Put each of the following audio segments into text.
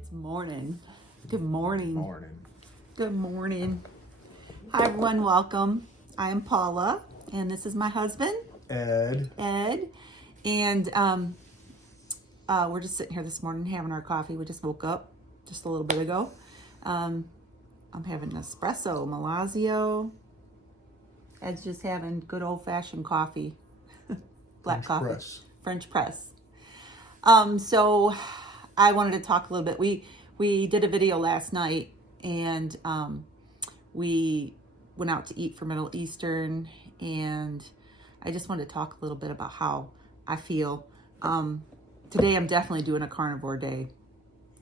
It's morning. Good morning. Morning. Good morning. Hi, everyone. Welcome. I am Paula, and this is my husband, Ed. And we're just sitting here this morning having our coffee. We just woke up just a little bit ago. I'm having an espresso, Malazio. Ed's just having good old-fashioned coffee, black French coffee, press. French press. So I wanted to talk a little bit. We did a video last night, and we went out to eat for Middle Eastern, and I just wanted to talk a little bit about how I feel. Today I'm definitely doing a carnivore day.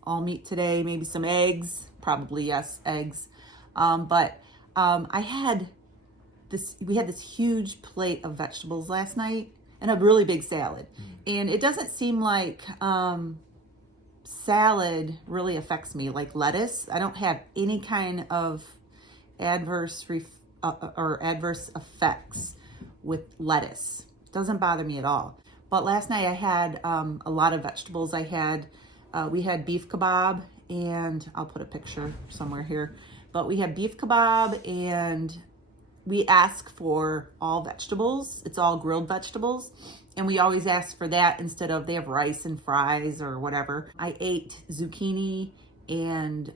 All meat today, maybe some eggs, probably yes, eggs. But I had we had this huge plate of vegetables last night and a really big salad. And it doesn't seem like salad really affects me, like lettuce. I don't have any kind of adverse effects with lettuce. It doesn't bother me at all. But last night I had a lot of vegetables. We had beef kebab, and I'll put a picture somewhere here. But we had beef kebab, and we ask for all vegetables. It's all grilled vegetables. And we always ask for that instead of, they have rice and fries or whatever. I ate zucchini and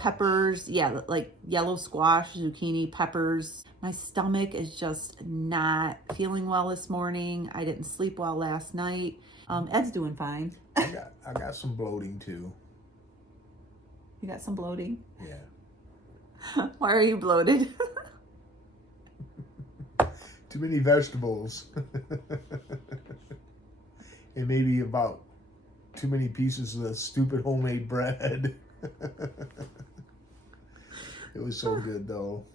peppers. Yeah, like yellow squash, zucchini, peppers. My stomach is just not feeling well this morning. I didn't sleep well last night. Ed's doing fine. I got some bloating too. You got some bloating? Yeah. Why are you bloated? Too many vegetables. And maybe about too many pieces of the stupid homemade bread. It was so good though.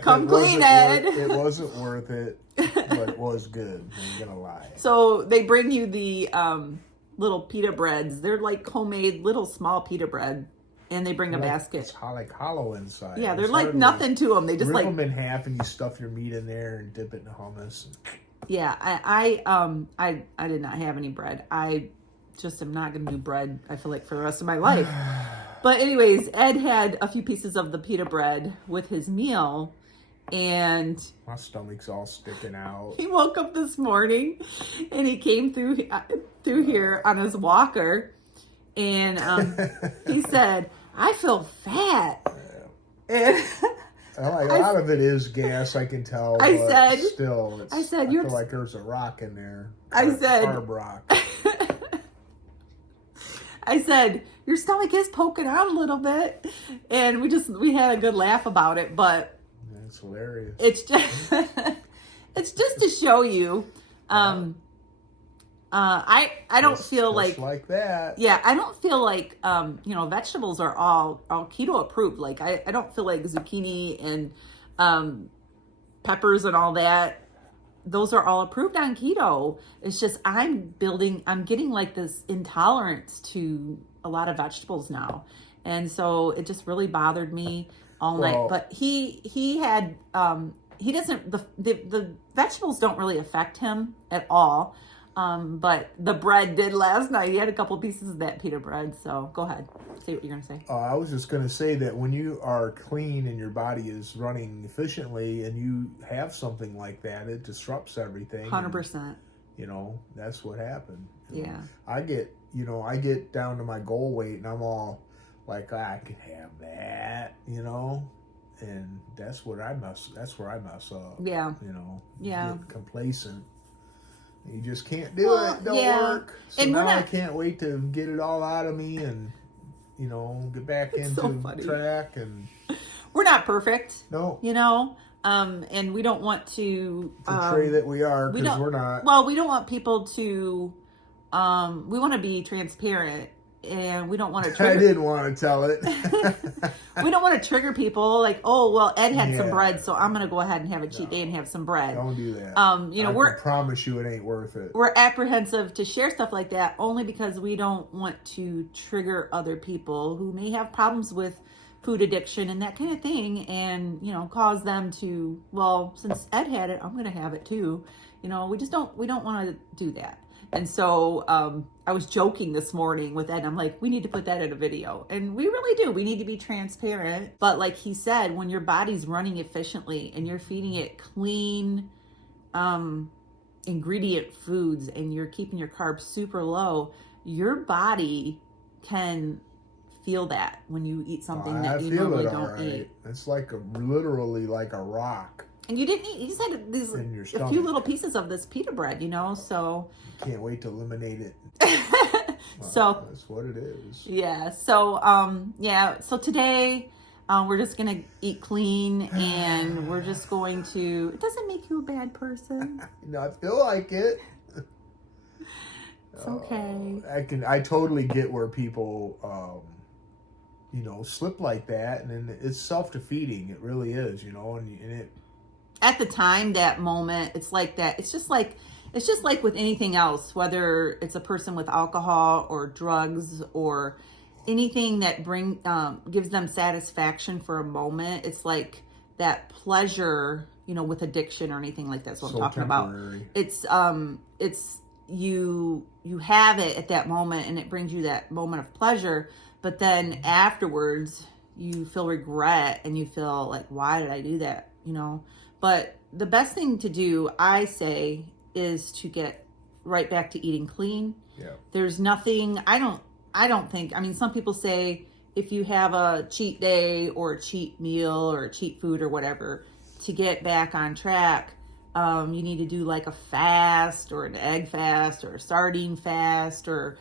Come clean, Ed. It wasn't worth it, but it was good. I'm gonna lie. So they bring you the little pita breads. They're like homemade little small pita bread. And they bring a basket. It's like hollow inside. Yeah, they're like nothing to them. They just rip like them in half, and you stuff your meat in there and dip it in hummus. Yeah, I did not have any bread. I just am not going to do bread, I feel like, for the rest of my life. But anyways, Ed had a few pieces of the pita bread with his meal, and my stomach's all sticking out. He woke up this morning, and he came through here on his walker, and he said, "I feel fat." And a lot of it is gas, I can tell. I but said, still, I feel like there's a rock in there. Carb rock. I said, "Your stomach is poking out a little bit," and we had a good laugh about it. But that's hilarious. It's just to show you. I don't feel like that. Yeah, I don't feel like vegetables are all keto approved. Like I don't feel like zucchini and peppers and all that. Those are all approved on keto. It's just I'm getting like this intolerance to a lot of vegetables now. And so it just really bothered me all night. But he had he doesn't the vegetables don't really affect him at all. But the bread did last night. He had a couple pieces of that pita bread. So go ahead. Say what you're going to say. I was just going to say that when you are clean and your body is running efficiently and you have something like that, it disrupts everything. 100%. And, that's what happened. Yeah. I get down to my goal weight and I'm all like, I can have that, and that's where I mess up. Yeah. Yeah. Get complacent. You just can't do it. It don't work. So and now I can't wait to get it all out of me and, get back into track. And we're not perfect. No. And we don't want to portray that we are, because we're not. Well, we don't want people to, we want to be transparent. And we don't want to trigger. I didn't want to tell it. We don't want to trigger people like, oh, well, Ed had some bread, so I'm going to go ahead and have a cheat day and have some bread. Don't do that. I promise you it ain't worth it. We're apprehensive to share stuff like that only because we don't want to trigger other people who may have problems with food addiction and that kind of thing, and cause them to, well, since Ed had it, I'm going to have it too. We don't want to do that. And so I was joking this morning with Ed. I'm like, we need to put that in a video. And we really do. We need to be transparent. But like he said, when your body's running efficiently and you're feeding it clean ingredient foods and you're keeping your carbs super low, your body can feel that when you eat something that you normally don't eat. It's like literally like a rock. And you didn't eat, you just had these a few little pieces of this pita bread, you know, so. Can't wait to eliminate it. So. That's what it is. Yeah. So, so today we're just going to eat clean and we're just going to, it doesn't make you a bad person. No, I feel like it. It's okay. I totally get where people, slip like that, and it's self-defeating. It really is, and it. At the time, that moment, it's like that. It's just like with anything else, whether it's a person with alcohol or drugs or anything that gives them satisfaction for a moment. It's like that pleasure, with addiction or anything like that. That's what I'm talking temporary. About. It's you have it at that moment and it brings you that moment of pleasure, but then afterwards you feel regret and you feel like, why did I do that? But the best thing to do, I say, is to get right back to eating clean. Yeah. There's nothing, I don't think, some people say if you have a cheat day or a cheat meal or a cheat food or whatever, to get back on track, you need to do like a fast or an egg fast or a sardine fast or,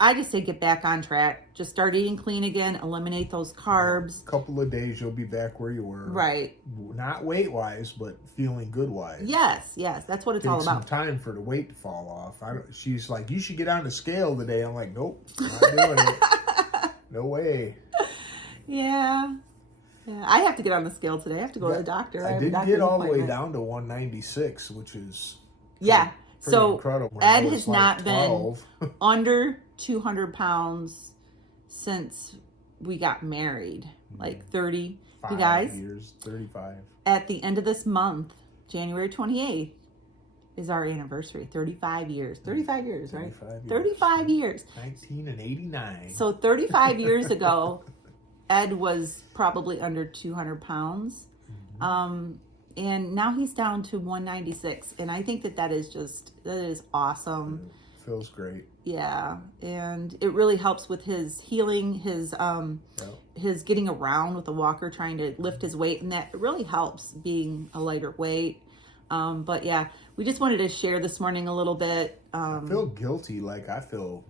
I just say get back on track. Just start eating clean again. Eliminate those carbs. A couple of days, you'll be back where you were. Right. Not weight-wise, but feeling good-wise. Yes. That's what it's all about. Take some time for the weight to fall off. She's like, you should get on the scale today. I'm like, nope, not doing it. No way. Yeah. I have to get on the scale today. I have to go to the doctor. I did get all the way down to 196, which is pretty incredible. Ed has not been under 200 pounds since we got married, like 30. You guys, years, 35. At the end of this month, January 28th, is our anniversary. 35 years. 35 years, right? 35 years. 1989. So 35 years ago, Ed was probably under 200 pounds. And now he's down to 196. And I think that is awesome. Feels great. Yeah. And it really helps with his healing, his getting around with the walker, trying to lift his weight. And that really helps being a lighter weight. But yeah, we just wanted to share this morning a little bit. I feel guilty. Like I feel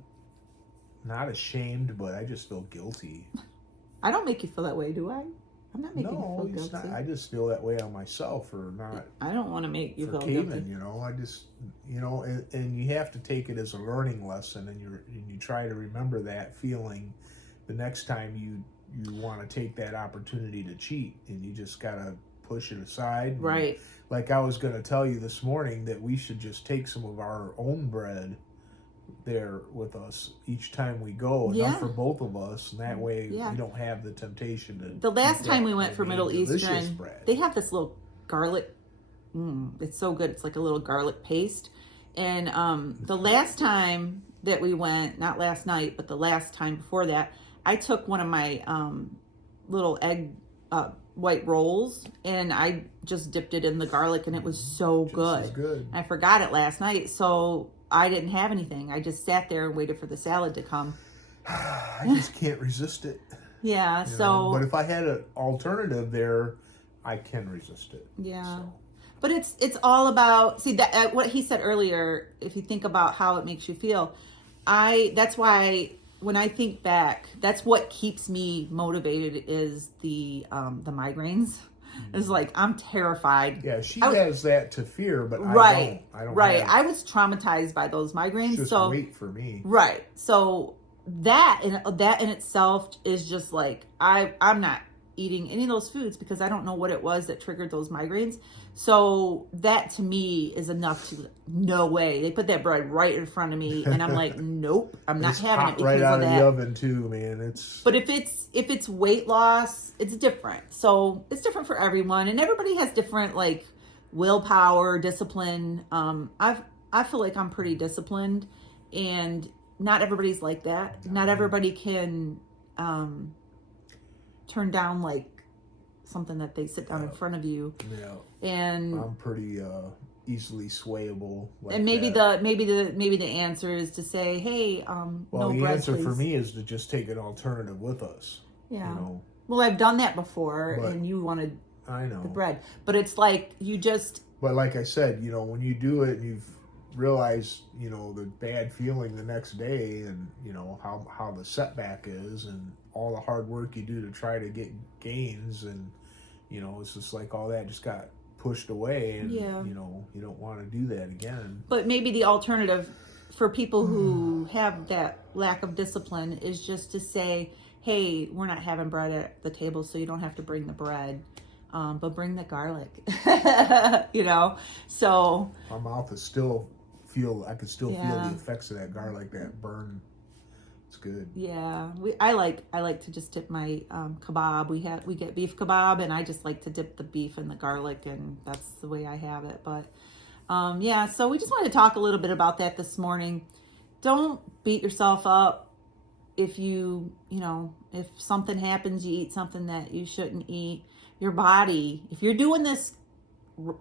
not ashamed, but I just feel guilty. I don't make you feel that way, do I? I'm not making you feel guilty. Not. I just feel that way on myself for not. I don't want to make you feel guilty. I just, and you have to take it as a learning lesson, and you try to remember that feeling the next time you want to take that opportunity to cheat, and you just gotta push it aside. Right. Like I was going to tell you this morning that we should just take some of our own bread there with us each time we go, enough for both of us, and that way we don't have the temptation to. The last time we went for Middle Eastern, they have this little garlic. It's so good. It's like a little garlic paste. And the last time that we went, not last night, but the last time before that, I took one of my little egg white rolls and I just dipped it in the garlic, and it was so good. Good. I forgot it last night, so I didn't have anything. I just sat there and waited for the salad to come. I just can't resist it. Yeah, but if I had an alternative there, I can resist it. Yeah. So. But it's all about, that what he said earlier, if you think about how it makes you feel, that's why when I think back, that's what keeps me motivated is the migraines. It's like, I'm terrified. Yeah, she has that to fear, but right, I don't. Right. I was traumatized by those migraines. It's just weight for me. Right. So that in itself is just like, I'm not eating any of those foods because I don't know what it was that triggered those migraines. So that to me is enough to, no way. They put that bread right in front of me and I'm like, nope, I'm not having it because right out of that. The oven too, man. But if it's weight loss, it's different. So it's different for everyone, and everybody has different like willpower, discipline. I feel like I'm pretty disciplined, and not everybody's like that. Not everybody can turn down like something that they sit down in front of you. Yeah. And I'm pretty easily swayable. Like and maybe that. maybe the answer is to say, hey, well, no the bread, answer please. for me is to just take an alternative with us. Yeah. You know? Well, I've done that before, But and you wanted I know the bread, but it's like you just. But like I said, you know, when you do it and you've realized, you know, the bad feeling the next day, and you know how the setback is, and all the hard work you do to try to get gains, and you know, it's just like all that just got pushed away, and you know, you don't want to do that again. But maybe the alternative for people who have that lack of discipline is just to say, hey, we're not having bread at the table, so you don't have to bring the bread, but bring the garlic. You know, so my mouth is still I can still feel the effects of that garlic, that burn. It's good. Yeah, I like to just dip my kebab. We get beef kebab, and I just like to dip the beef in the garlic, and that's the way I have it. But yeah, so we just wanted to talk a little bit about that this morning. Don't beat yourself up if you know, if something happens, you eat something that you shouldn't eat. Your body, if you're doing this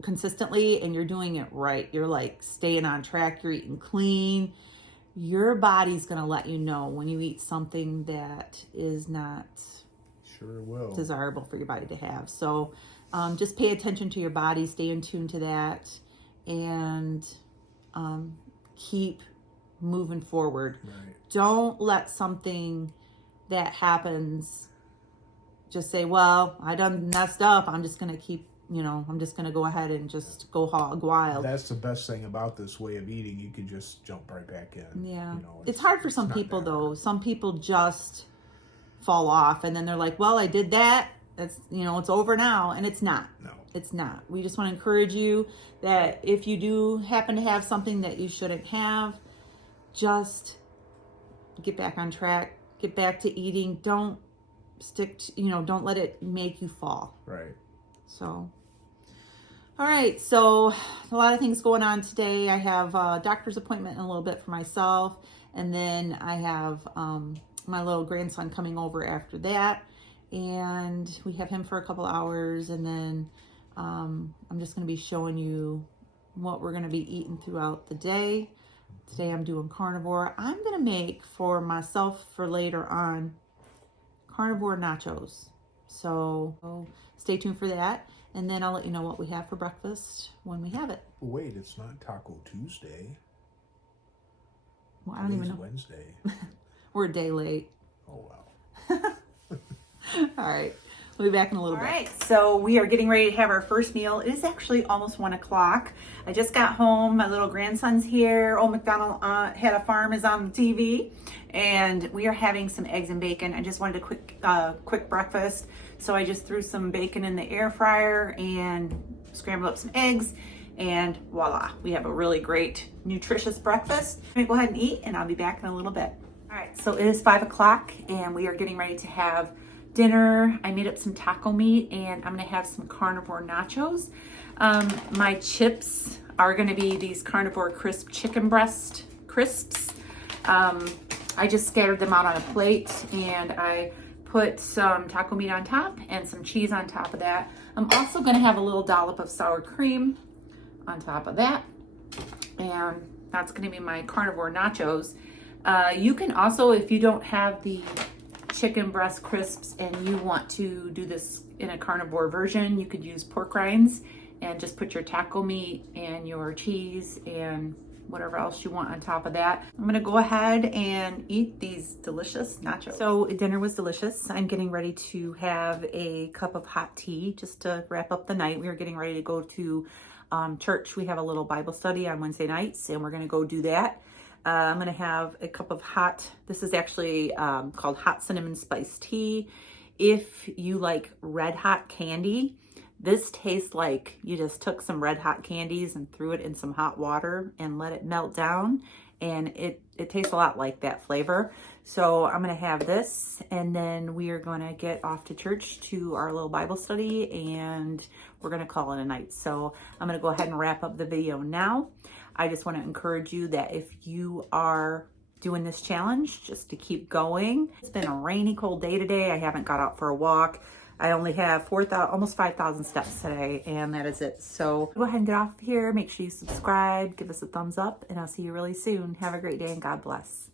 consistently and you're doing it right, you're like staying on track, you're eating clean, your body's going to let you know when you eat something that is not desirable for your body to have. So just pay attention to your body, stay in tune to that, and keep moving forward. Right. Don't let something that happens just say, well, I done messed up, I'm just going to keep, you know, I'm just going to go ahead and just go hog wild. That's the best thing about this way of eating. You can just jump right back in. Yeah. You know, it's hard for some people, though. Some people just fall off, and then they're like, well, I did that. It's, you know, it's over now. And it's not. No. It's not. We just want to encourage you that if you do happen to have something that you shouldn't have, just get back on track. Get back to eating. Don't stick to, you know, don't let it make you fall. Right. So, all right. So a lot of things going on today. I have a doctor's appointment in a little bit for myself. And then I have my little grandson coming over after that. And we have him for a couple hours. And then I'm just going to be showing you what we're going to be eating throughout the day. Today I'm doing carnivore. I'm going to make for myself for later on carnivore nachos. So stay tuned for that. And then I'll let you know what we have for breakfast when we have it. Wait, it's not Taco Tuesday. Well, I don't even know. Wednesday. We're a day late. Oh, wow. All right. We'll be back in a little bit. All right, so we are getting ready to have our first meal. It is actually almost 1 o'clock. I just got home. My little grandson's here. Old MacDonald Had a Farm is on the TV. And we are having some eggs and bacon. I just wanted a quick breakfast. So I just threw some bacon in the air fryer and scrambled up some eggs. And voila, we have a really great, nutritious breakfast. I'm gonna go ahead and eat, and I'll be back in a little bit. All right, so it is 5 o'clock, and we are getting ready to have dinner. I made up some taco meat, and I'm gonna have some carnivore nachos. My chips are gonna be these carnivore crisp chicken breast crisps. I just scattered them out on a plate, and I put some taco meat on top and some cheese on top of that. I'm also gonna have a little dollop of sour cream on top of that, and that's gonna be my carnivore nachos. You can also, if you don't have the chicken breast crisps and you want to do this in a carnivore version, you could use pork rinds and just put your taco meat and your cheese and whatever else you want on top of that. I'm gonna go ahead and eat these delicious nachos. So dinner was delicious. I'm getting ready to have a cup of hot tea just to wrap up the night. We are getting ready to go to church. We have a little Bible study on Wednesday nights, and we're gonna go do that. I'm gonna have a cup of hot, this is actually called hot cinnamon spice tea. If you like red hot candy, this tastes like you just took some red hot candies and threw it in some hot water and let it melt down, and it tastes a lot like that flavor. So I'm going to have this, and then we are going to get off to church to our little Bible study, and we're going to call it a night. So I'm going to go ahead and wrap up the video now. I just want to encourage you that if you are doing this challenge, just to keep going. It's been a rainy, cold day today. I haven't got out for a walk. I only have almost 5,000 steps today, and that is it. So go ahead and get off here. Make sure you subscribe, give us a thumbs up, and I'll see you really soon. Have a great day, and God bless.